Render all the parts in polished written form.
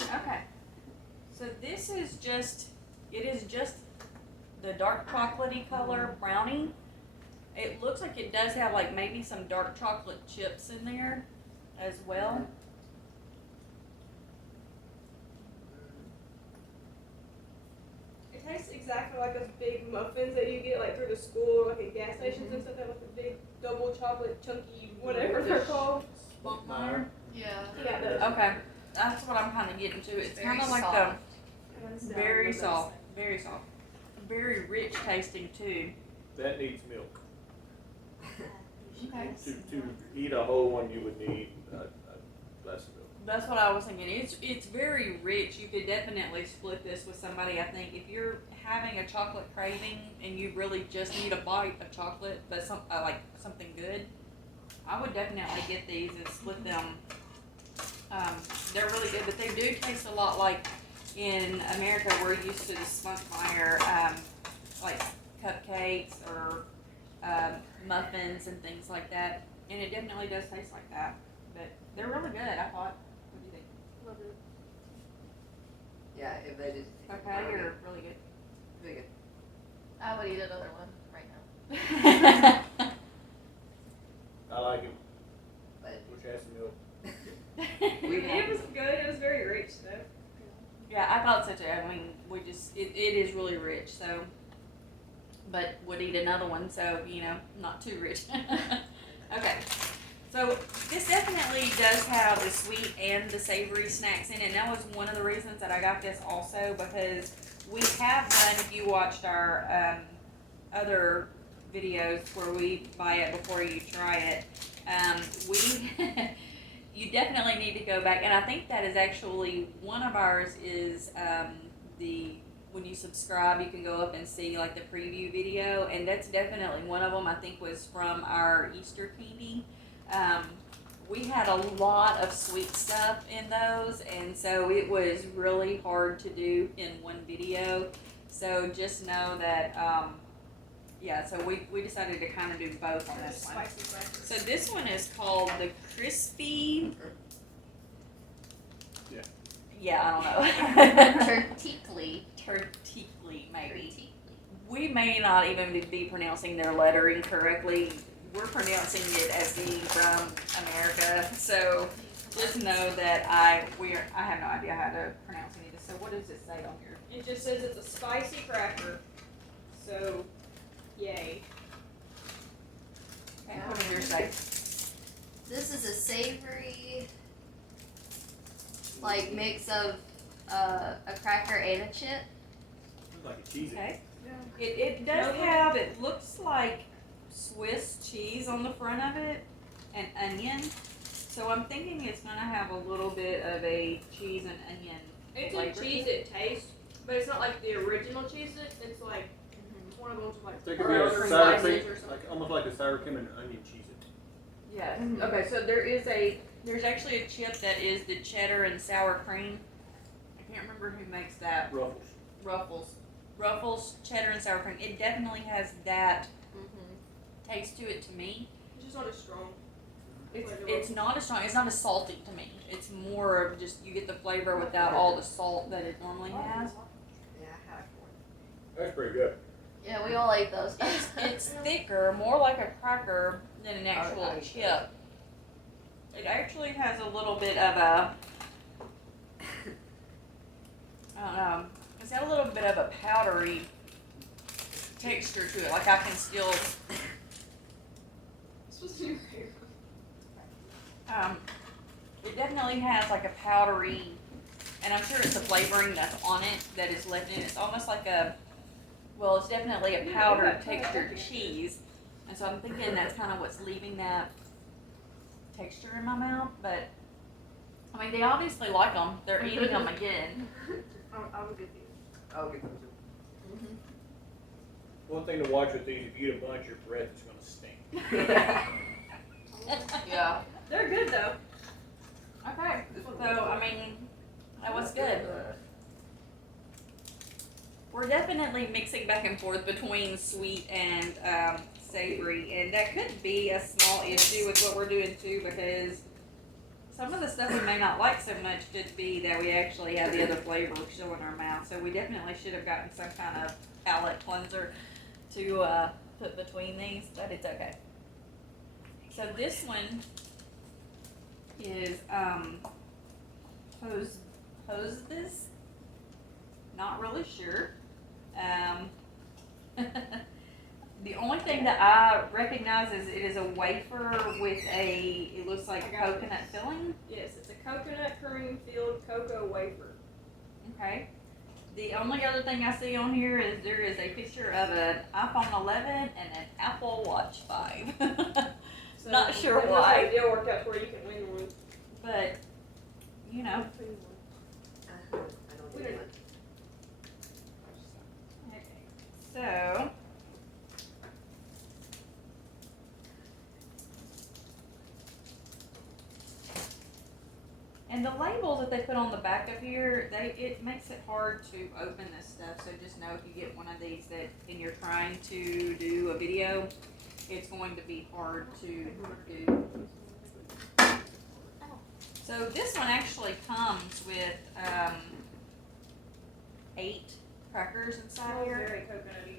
Okay. So this is just, it is just the dark chocolatey color brownie. It looks like it does have like maybe some dark chocolate chips in there as well. It tastes exactly like those big muffins that you get like through the school, like at gas stations and stuff. That with the big double chocolate chunky whatever they're called. Spunkmeyer. Yeah. Yeah, those. Okay, that's what I'm kind of getting to. It's kind of like soft. the very soft, very rich tasting too. That needs milk. Okay. To eat a whole one, you would need a glass of milk. That's what I was thinking. It's very rich. You could definitely split this with somebody. I think if you're having a chocolate craving and you really just need a bite of chocolate, but like something good, I would definitely get these and split them. They're really good, but they do taste a lot like in America we're used to the Spunkmeyer, like cupcakes or muffins and things like that, and it definitely does taste like that. But they're really good. I thought. What do you think? Love it. Yeah, if they did. Okay, you're really good. Really good. I would eat another one right now. I like it. But Which has some milk. It was good. It was very rich though. Yeah, I thought so too. I mean, it is really rich, so, but would eat another one, so, not too rich. Okay, so this definitely does have the sweet and the savory snacks in it, and that was one of the reasons that I got this also, because we have done, if you watched our other videos where we buy it before you try it, you definitely need to go back, and I think that is actually one of ours is when you subscribe, you can go up and see like the preview video, and that's definitely one of them. I think was from our Easter candy. We had a lot of sweet stuff in those, and so it was really hard to do in one video. So just know that. So we decided to kind of do both on this one. Spicy crackers. So this one is called the crispy. Yeah. Yeah, I don't know. Turtikli. Turtikli, maybe. We may not even be pronouncing their lettering correctly. We're pronouncing it as being from America, so just know that I have no idea how to pronounce any of this. So what does it say on here? It just says it's a spicy cracker. So, yay. Okay, what does yours say? This is a savory, like mix of a cracker and a chip. Looks like a cheesy. Okay. Yeah. It does have, it looks like Swiss cheese on the front of it and onion. So I'm thinking it's gonna have a little bit of a cheese and onion It's flavor. a cheese it tastes, but it's not like the original cheese it's like one of those like Think of pearls it or as sour spices cream, or something. like almost like a sour cream and onion cheese. Yeah. Mhm. Okay, so there's actually a chip that is the cheddar and sour cream. I can't remember who makes that. Ruffles. Ruffles, cheddar and sour cream. It definitely has that taste to it to me. It's just not as strong. It's not as strong. It's not as salty to me. It's more of just you get the flavor without all the salt that it normally has. yeah, I had one. That's pretty good. Yeah, we all ate those. It's thicker, more like a cracker than an actual I ate chip. It actually has a little bit of a, I don't know, it's got a little bit of a powdery texture to it. Like I can still, This was your favorite. it definitely has like a powdery, and I'm sure it's the flavoring that's on it that is left in it. It's almost like it's definitely a powdered textured cheese. And so I'm thinking that's kind of what's leaving that texture in my mouth. But, I mean, they obviously like them. They're eating them again. I would get these. I'll get them too. One thing to watch with these, if you eat a bunch, your breath is gonna stink. Yeah. They're good though. Okay, so, I mean, that was good. We're definitely mixing back and forth between sweet and savory, and that could be a small issue with what we're doing too, because some of the stuff we may not like so much could be that we actually have the other flavor still in our mouth. So we definitely should have gotten some kind of palate cleanser to put between these, but it's okay. So this one is Hostess. Not really sure. The only thing that I recognize is it is a wafer with it looks like coconut filling. Yes, it's a coconut cream filled cocoa wafer. Okay. The only other thing I see on here is there is a picture of an iPhone 11 and an Apple Watch 5. So Not sure if why. this deal worked out for you, you can win one. But, you know. I don't We do don't- one. Okay. So. And the labels that they put on the back of here, it makes it hard to open this stuff. So just know if you get one of these and you're trying to do a video, it's going to be hard to do. So this one actually comes with 8 crackers inside Smells here. very coconutty.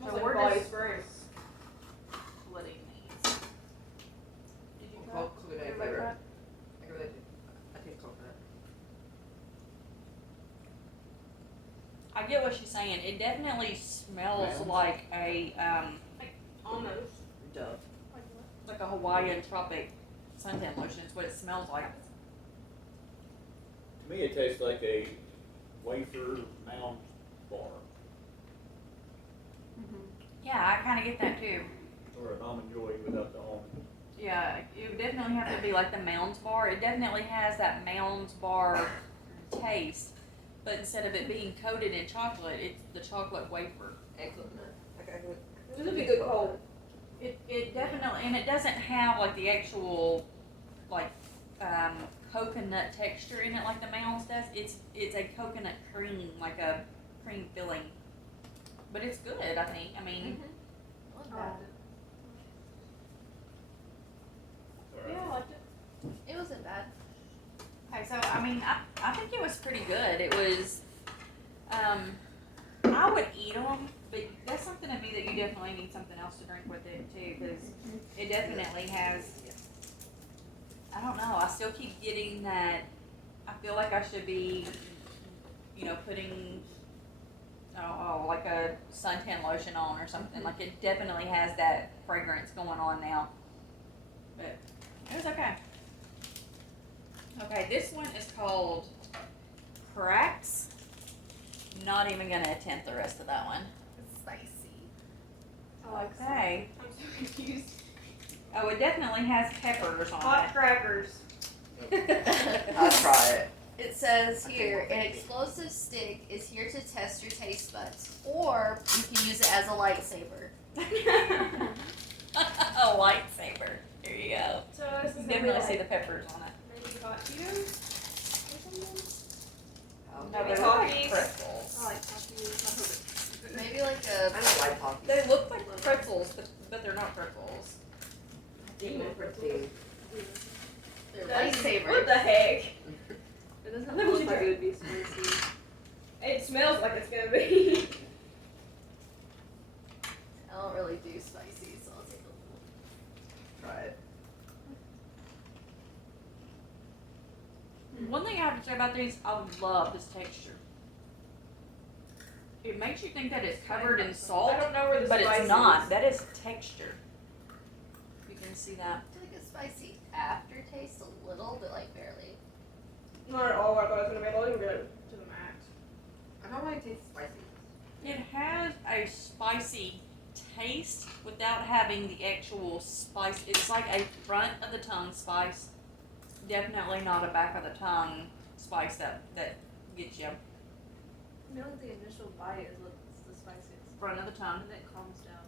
So Smells we're like body just spray. splitting these. Did you try? Coconut Everybody flavor. try? I really do. I think coconut. I get what she's saying. It definitely smells Mounds? like a Almost. Dove. like a Hawaiian tropic suntan lotion. It's what it smells like. To me, it tastes like a wafer mound bar, Yeah, I kind of get that too. or an almond joy without the almond. Yeah, it would definitely have to be like the Mounds bar. It definitely has that Mounds bar taste, but instead of it being coated in chocolate, it's the chocolate wafer. Excellent. Okay, good. This would be good cold. It definitely, and it doesn't have like the actual like coconut texture in it like the Mounds does. It's a coconut cream, like a cream filling, but it's good. I think. I mean, Yeah, I liked it. It wasn't bad. okay. So I mean, I think it was pretty good. It was. I would eat them, but that's something to me that you definitely need something else to drink with it too, because it definitely has. I don't know. I still keep getting that. I feel like I should be, putting, like a suntan lotion on or something. Like it definitely has that fragrance going on now. But it was okay. Okay, this one is called Cracks. Not even gonna attempt the rest of that one. It's spicy. I like Okay. I'm so confused. Oh, it definitely has peppers on Hot it. crackers. I'll try it. It says Okay, here, well, an thank you. explosive stick is here to test your taste buds, or you can use it as a lightsaber. A lightsaber. There you go. So this You is definitely see the peppers on it. maybe hot Cheetos or something. No, Maybe they look like Takis. pretzels. I like hot Cheetos. Maybe like I a don't like talkies. They look like pretzels, but they're not pretzels. Demon pretzels. they're What lightsabers. the heck? It doesn't Let me look try. like it would be spicy. It smells like it's gonna be. I don't really do spicy, so I'll take a little. Try it. One thing I have to say about these, I love this texture. It makes you think that it's covered in salt, I don't know where the but spice it's not. is. That is texture. You can see that. I feel like a spicy aftertaste a little, but like barely. Not at all what I thought it was gonna be. I thought it was gonna go to the max. I don't like taste spicy. It has a spicy taste without having the actual spice. It's like a front of the tongue spice. Definitely not a back of the tongue spice that gets you. I feel like the initial bite is what's the spiciest. Front of the tongue. And then it calms down.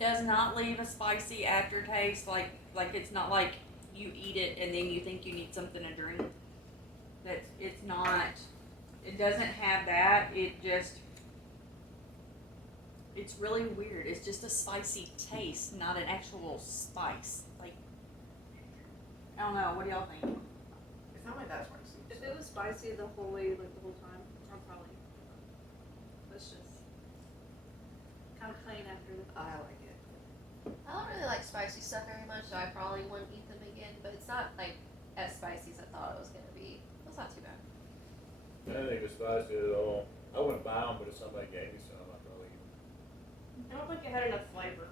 Does not leave a spicy aftertaste. Like it's not like you eat it and then you think you need something to drink. It's not. It doesn't have that. It's really weird. It's just a spicy taste, not an actual spice. Like don't know. What do y'all think? It's not like that spicy. If it was spicy the whole way, like the whole time, I'd probably. It's just kind of plain after the. I like it. I don't really like spicy stuff very much, so I probably wouldn't eat them again. But it's not like as spicy as I thought it was gonna be. It's not too bad. I don't think it's spicy at all. I wouldn't buy them, but if somebody gave me some, I'd probably eat them. I don't think it had enough flavor.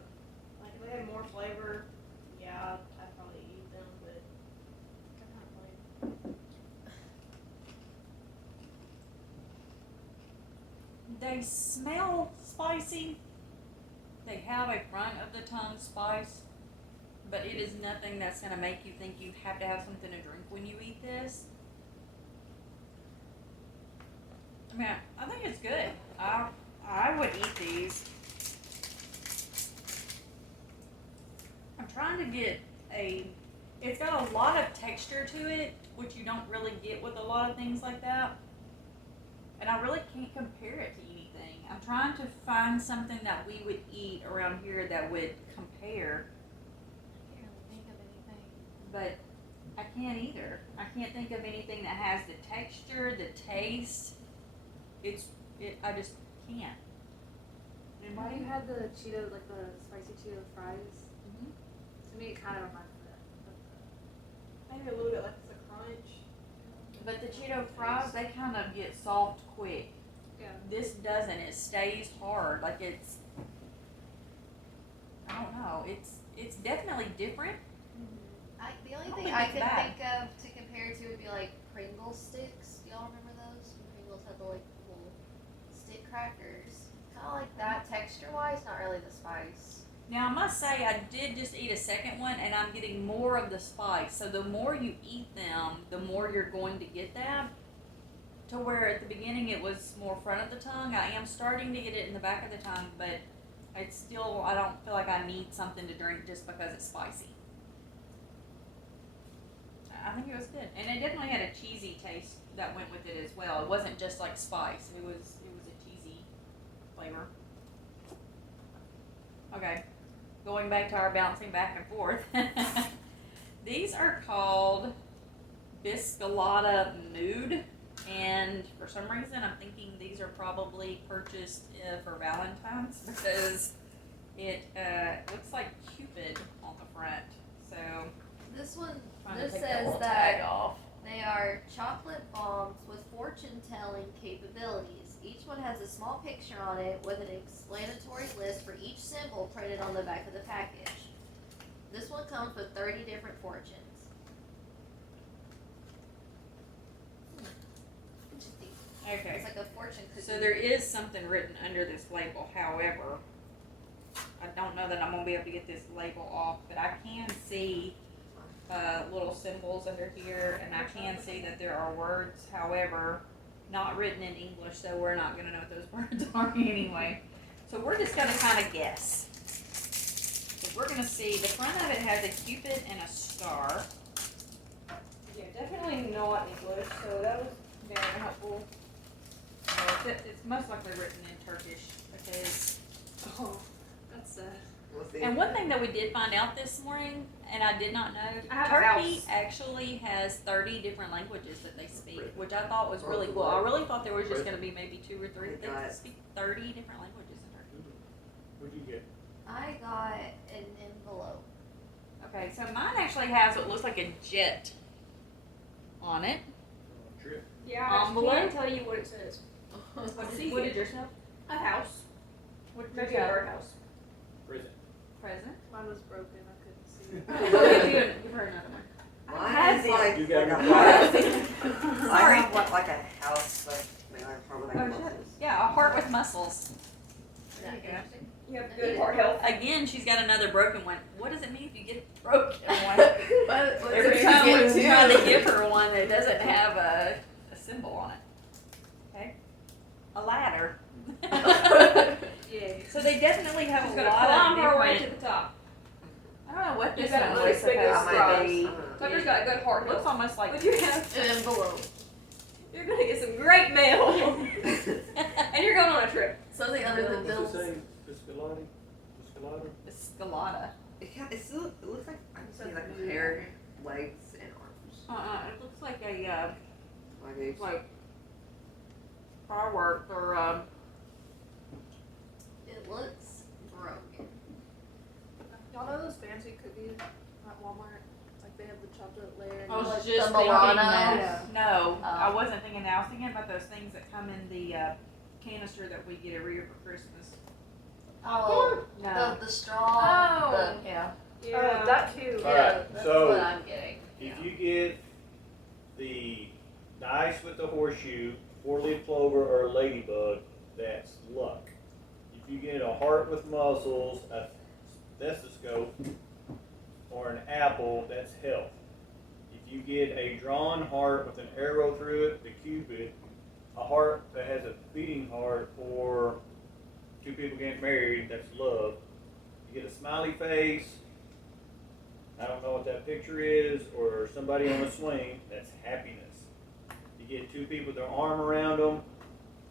Like if they had more flavor, yeah, I'd probably eat them, but they're not flavor. They smell spicy. They have a front of the tongue spice, but it is nothing that's gonna make you think you have to have something to drink when you eat this. I mean, I think it's good. I would eat these. I'm trying to get it's got a lot of texture to it, which you don't really get with a lot of things like that. And I really can't compare it to anything. I'm trying to find something that we would eat around here that would compare, I can't really think of anything. but I can't either. I can't think of anything that has the texture, the taste. I just can't. Have you had the Cheeto, like the spicy Cheeto fries? Mhm. To me, it kind of reminds me of Maybe a little bit like it's a crunch. But the Cheeto fries, they kind of get soft quick. that. Yeah. This doesn't. It stays hard. Like it's, I don't know. It's definitely different. The only I don't thing think I it's can bad. think of to compare it to would be like Pringle sticks. Y'all remember those? When Pringles had the like little stick crackers. Kind of like that texture wise, not really the spice. Now I must say I did just eat a second one, and I'm getting more of the spice. So the more you eat them, the more you're going to get that. To where at the beginning it was more front of the tongue. I am starting to get it in the back of the tongue, but it's still, I don't feel like I need something to drink just because it's spicy. I think it was good, and it definitely had a cheesy taste that went with it as well. It wasn't just like spice; it was a cheesy flavor. Okay, going back to our bouncing back and forth. These are called Biscolata Nude, and for some reason I'm thinking these are probably purchased for Valentine's because it looks like Cupid on the front. So This one, trying to this take that says little that tag off. they are chocolate bombs with fortune-telling capabilities. Each one has a small picture on it with an explanatory list for each symbol printed on the back of the package. This one comes with 30 different fortunes. Interesting. Okay. It's like a fortune cookie. So there is something written under this label. However, I don't know that I'm gonna be able to get this label off, but I can see little symbols under here, and I can see that there are words. However, not written in English, so we're not gonna know what those words are anyway. So we're just gonna kind of guess. So we're gonna see. The front of it has a Cupid and a star. Yeah, definitely not English, so that was very helpful. It's most likely written in Turkish because. Oh, that's sad. We'll see. And one thing that we did find out this morning, and I did not know, I have a Turkey house. actually has 30 different languages that they speak, which I thought was really cool. I really thought there was just going to be maybe 2 or 3. They speak 30 different languages in Turkey. What'd you get? I got an envelope. Okay, so mine actually has what looks like a jet on it. Trip. Yeah, I Envelope? can't tell you what it says. What did yours have? A house. What did Maybe yours a have? birdhouse. Prison. Present. Mine was broken. I couldn't see it. Give her another one. Mine is like, You got like a me. heart. I Sorry. have like a house, but maybe I'm probably like Oh, shit. muscles. Yeah, a heart with muscles. There you go. You have good heart health. Again, she's got another broken one. What does it mean if you get a broken one? But Every time we try to give her one that doesn't have a symbol on it. Okay? A ladder. Yeah. So they definitely have She's a gonna lot climb of her way different. to the top. I don't know what You this got one a was really big supposed to surprise. be. Tucker's got good heart Looks health. almost like. But you have, an envelope. you're gonna get some great mail. And you're going on a trip. Something other than What's bills. it say? Biscolati? Biscolata? Escalada. It looks like I can see like hair, legs, and It looks like a Like these. like firework or It looks broken. Y'all know those fancy cookies at Walmart? Like they have the chocolate layer. I was Like just the thinking Milano? that. No, Oh. I wasn't thinking that. I was thinking about those things that come in the canister that we get every year for Christmas. Oh, No. the straw. Oh. Yeah. Oh, that too. All right, Yeah, that's so what I'm getting. if you get the dice with the horseshoe, 4-leaf clover, or a ladybug, that's luck. If you get a heart with muscles, a stethoscope, or an apple, that's health. If you get a drawn heart with an arrow through it, the cupid, a heart that has a beating heart, or two people getting married, that's love. You get a smiley face, I don't know what that picture is, or somebody on a swing, that's happiness. You get two people with their arm around them,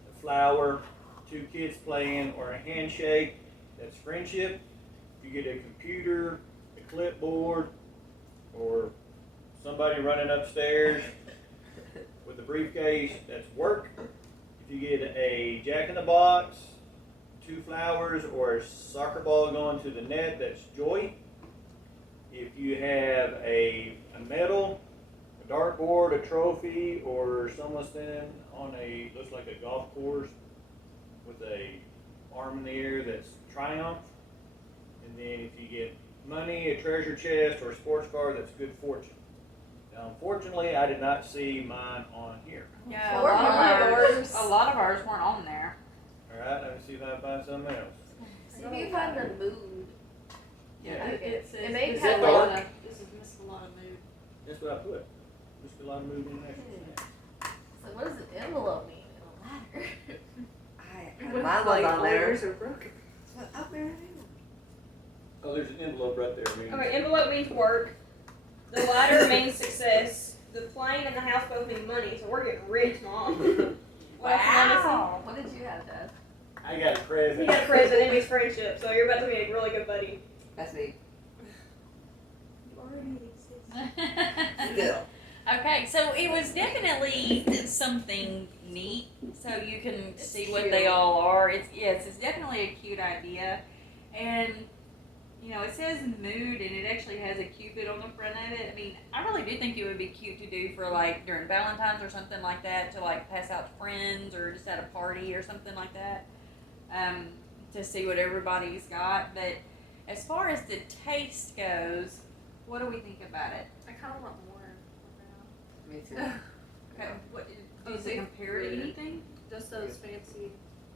a flower, two kids playing, or a handshake, that's friendship. If you get a computer, a clipboard, or somebody running upstairs with a briefcase, that's work. If you get a jack-in-the-box, two flowers, or a soccer ball going to the net, that's joy. If you have a medal, a dartboard, a trophy, or someone standing on a, looks like a golf course with a arm in the air, that's triumph. And then if you get money, a treasure chest, or a sports car, that's good fortune. Now, unfortunately, I did not see mine on here. Yeah, Or a ours. lot of ours weren't on there. All right, let me see if I can find something else. See if you find the mood. Yeah, Okay. it says It may this have is like- Milano. This is Miss Milano mood. That's what I put. Just a lot of moving in there. So what does an envelope mean in a ladder? Mine was on there. are broken. Up there. Oh, there's an envelope right there. Okay, envelope means work. The ladder means success. The plane and the house both mean money, so we're getting rich, Mom. Wow. What did you have, Dad? I got a He present. got a present, enemy's friendship, so you're about to be a really good buddy. That's me. You already exist. Still. Okay, so it was definitely something neat, so you can see what cute. they all are. It's definitely a cute idea, and you know it says mood, and it actually has a cupid on the front of it. I mean, I really do think it would be cute to do for like during Valentine's or something like that, to like pass out to friends or just at a party or something like that, to see what everybody's got. But as far as the taste goes, what do we think about it? I kind of want more. Me too. Okay, what Oh, does they- it compare to anything? Just those fancy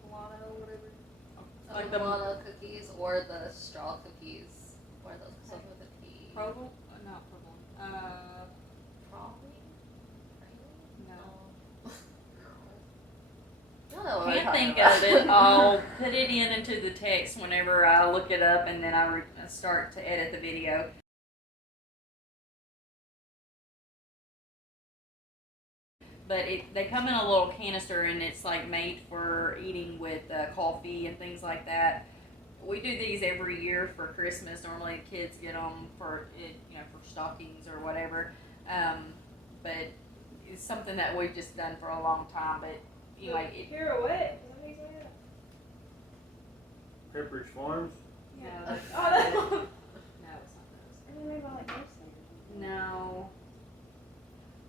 Milano, whatever. Like the the- Milano cookies or the straw cookies. What are those called with a P? Provolone? Not provolone. Probably. No. I don't know what Can't we're think talking of it. about. I'll put it into the text whenever I look it up, and then I start to edit the video. But they come in a little canister, and it's like made for eating with coffee and things like that. We do these every year for Christmas. Normally, the kids get them for for stockings or whatever. But it's something that we've just done for a long time. But anyway, Pirouette? Is that how you say it? Pepperidge Farms. no, Oh, that's that's no, it's not those. Are they made by like Ghost? No.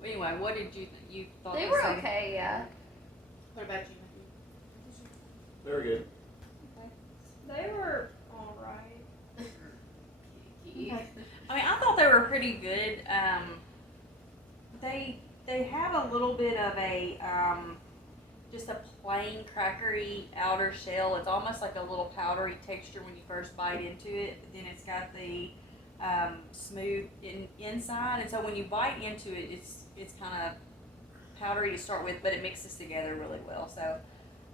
Anyway, what did you you thought? They the were same? okay, yeah. What about you, Very good. They were alright. Kiki. I mean, I thought they were pretty good. They have a little bit of a just a plain crackery outer shell. It's almost like a little powdery texture when you first bite into it. But then it's got the smooth inside, and so when you bite into it, it's kind of powdery to start with, but it mixes together really well. So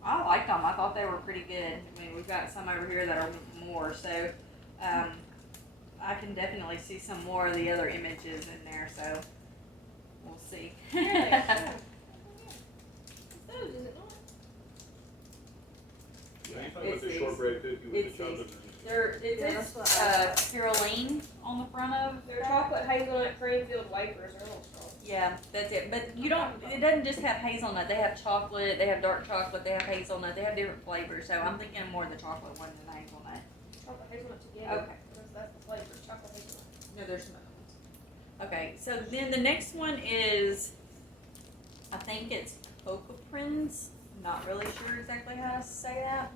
I liked them. I thought they were pretty good. I mean, we've got some over here that are more. So I can definitely see some more of the other images in there. So we'll see. Really? Yeah. It's those, is it not? Are you talking about It's the these. shortbread cookie with It's the chocolate? these. It Yeah, says that's what Caroline on the front of. They're that. chocolate hazelnut cream filled wafers. They're a little strong. Yeah, that's it. But you don't. It doesn't just have hazelnut. They have chocolate. They have dark chocolate. They have hazelnut. They have different flavors. So I'm thinking more of the chocolate one than the hazelnut. Chocolate hazelnut together. Okay. That's the flavor. Chocolate hazelnut. No, there's some other ones. Okay, so then the next one is, I think it's Cocoa Prince. Not really sure exactly how to say that.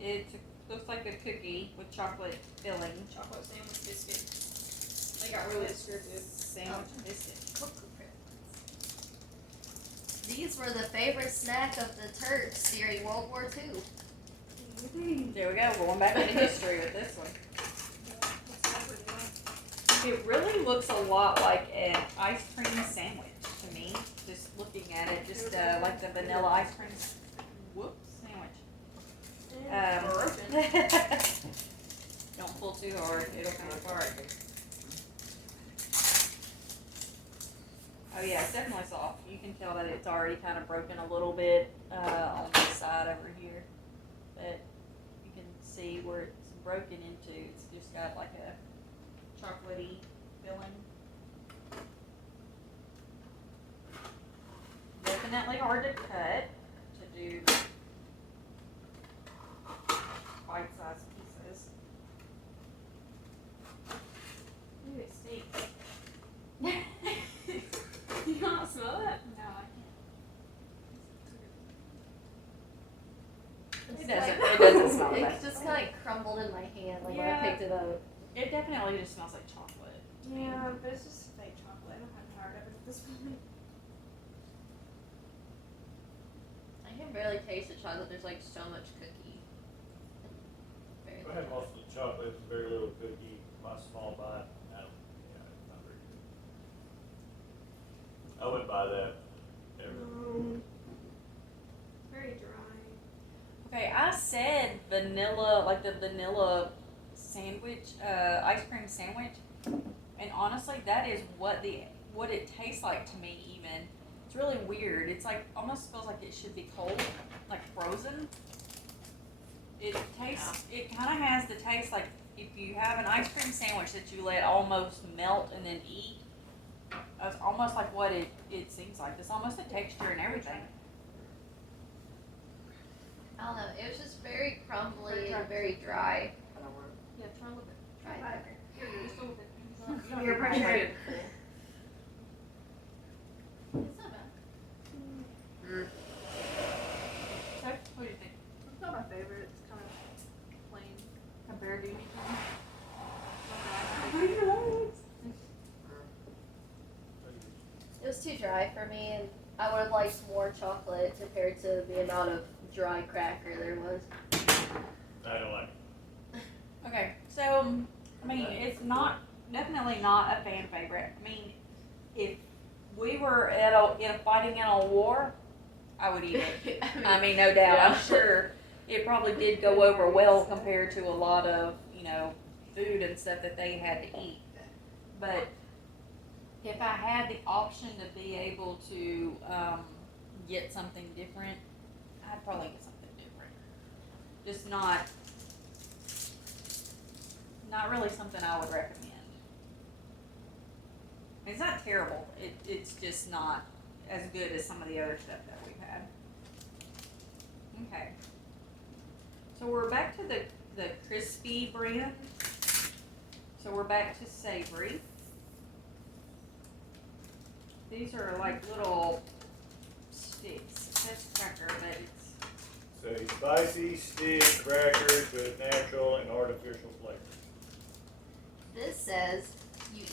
It looks like a cookie with chocolate filling. Chocolate sandwich biscuit. They got really descriptive. Sandwich biscuit. Cocoa Prince. These were the favorite snack of the Turks during World War II. There we go. Going back into history with this one. It really looks a lot like an ice cream sandwich to me. Just looking at it, just like the vanilla ice cream. Whoops, sandwich. Don't pull too hard; it'll come apart. Oh yeah, it's definitely soft. You can tell that it's already kind of broken a little bit on this side over here, but you can see where it's broken into. It's just got like a chocolatey filling. Definitely hard to cut to do bite-sized pieces. Ooh, it stinks. You cannot smell that? No, I It's It doesn't- like- it doesn't smell It bad. just kind of crumbled in my hand, like when Yeah. I picked it up. It definitely just smells like chocolate. Yeah, but it's just fake chocolate. I'm tired of it at this point. I can barely taste the chocolate. There's like so much cookie. Very I little had most of the chocolate, very little cookie, my small bite. It's not very good. I wouldn't buy that ever. Very dry. Okay, I said vanilla, like the vanilla sandwich, ice cream sandwich, and honestly, that is what it tastes like to me. Even it's really weird. It's like almost feels like it should be cold, like frozen. It tastes. It kind of has the taste like if you have an ice cream sandwich that you let almost melt and then eat. That's almost like what it seems like. It's almost the texture and everything. I don't know. It was just very crumbly and very dry. Yeah, try a little bit. Dry. Just a little bit. Peer pressure. It's not bad. So, what do you think? It's not my favorite. It's kind of plain. Compared to anything? It was too dry for me, and I would have liked more chocolate compared to the amount of dry cracker there was. I don't like it. Okay, so I mean, it's definitely not a fan favorite. I mean, if we were fighting in a war, I would eat it. I mean, no doubt. I'm sure it probably did go over well compared to a lot of food and stuff that they had to eat. But if I had the option to be able to get something different, I'd probably get something different. Just not really something I would recommend. It's not terrible. It's just not as good as some of the other stuff that we've had. Okay. So we're back to the crispy brand. So we're back to savory. These are like little sticks. It says cracker, but it's Say spicy stick crackers with natural and artificial flavors. This says you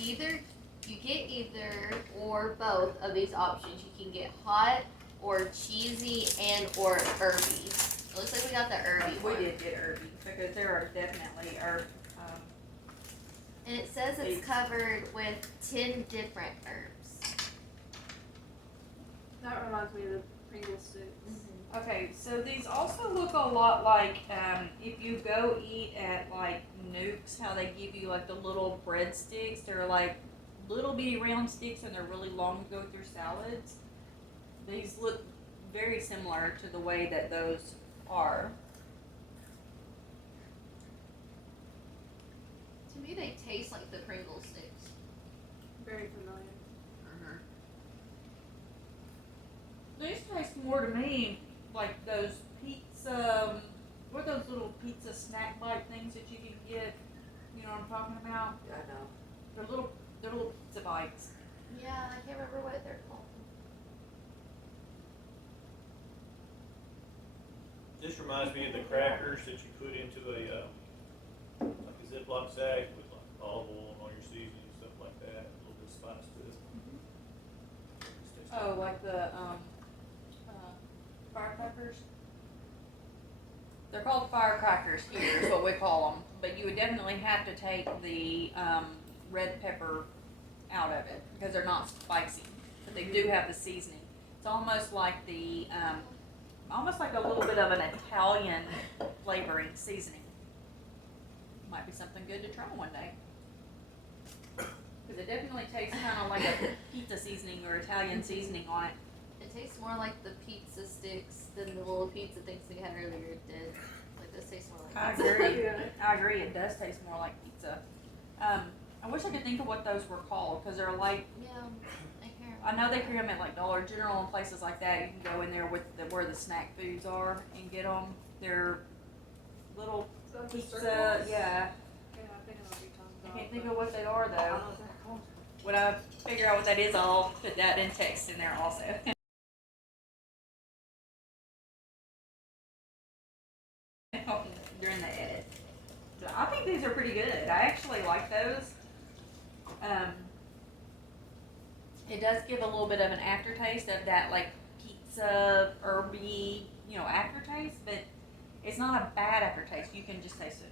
get either or both of these options. You can get hot or cheesy and or herby. It looks like we got the herby we one. did get herby because there are definitely herb. And it says it's These. covered with 10 different herbs. That reminds me of the Pringles sticks. Okay, so these also look a lot like if you go eat at like Nuke's, how they give you like the little breadsticks. They're like little bitty round sticks and they're really long to go through salads. These look very similar to the way that those are. To me, they taste like the Pringle sticks. Very familiar. These taste more to me like those pizza, what are those little pizza snack bite things that you can get? You know what I'm talking about? I know. They're little pizza bites. Yeah, I can't remember what they're called. This reminds me of the crackers that you put into a like a Ziploc sack with like olive oil and all your seasoning and stuff like that, a little bit of spice to it. Just tastes Oh, like the firecrackers. They're called firecrackers here, is what we call them. But you would definitely have to take the red pepper out of it because they're not spicy, but they do have the seasoning. It's almost like the almost like a little bit of an Italian flavoring seasoning. Might be something good to try one day. Because it definitely tastes kind of like a pizza seasoning or Italian seasoning on it. It tastes more like the pizza sticks than the little pizza things we had earlier. It did. Like this tastes more I like pizza. agree. Yeah. I agree. It does taste more like pizza. I wish I could think of what those were called because they're like, Yeah, I can't I know they remember. carry them at like Dollar General and places like that. You can go in there with where the snack foods are and get them. They're little So that's the pizza. circles. Yeah, Yeah, I think I know what you're talking I about. can't think of what they are I don't though. know what they're called. When I figure out what that is, I'll put that in text in there also. During the edit. So I think these are pretty good. I actually like those. It does give a little bit of an aftertaste of that like pizza herby, aftertaste, but it's not a bad aftertaste. You can just taste it.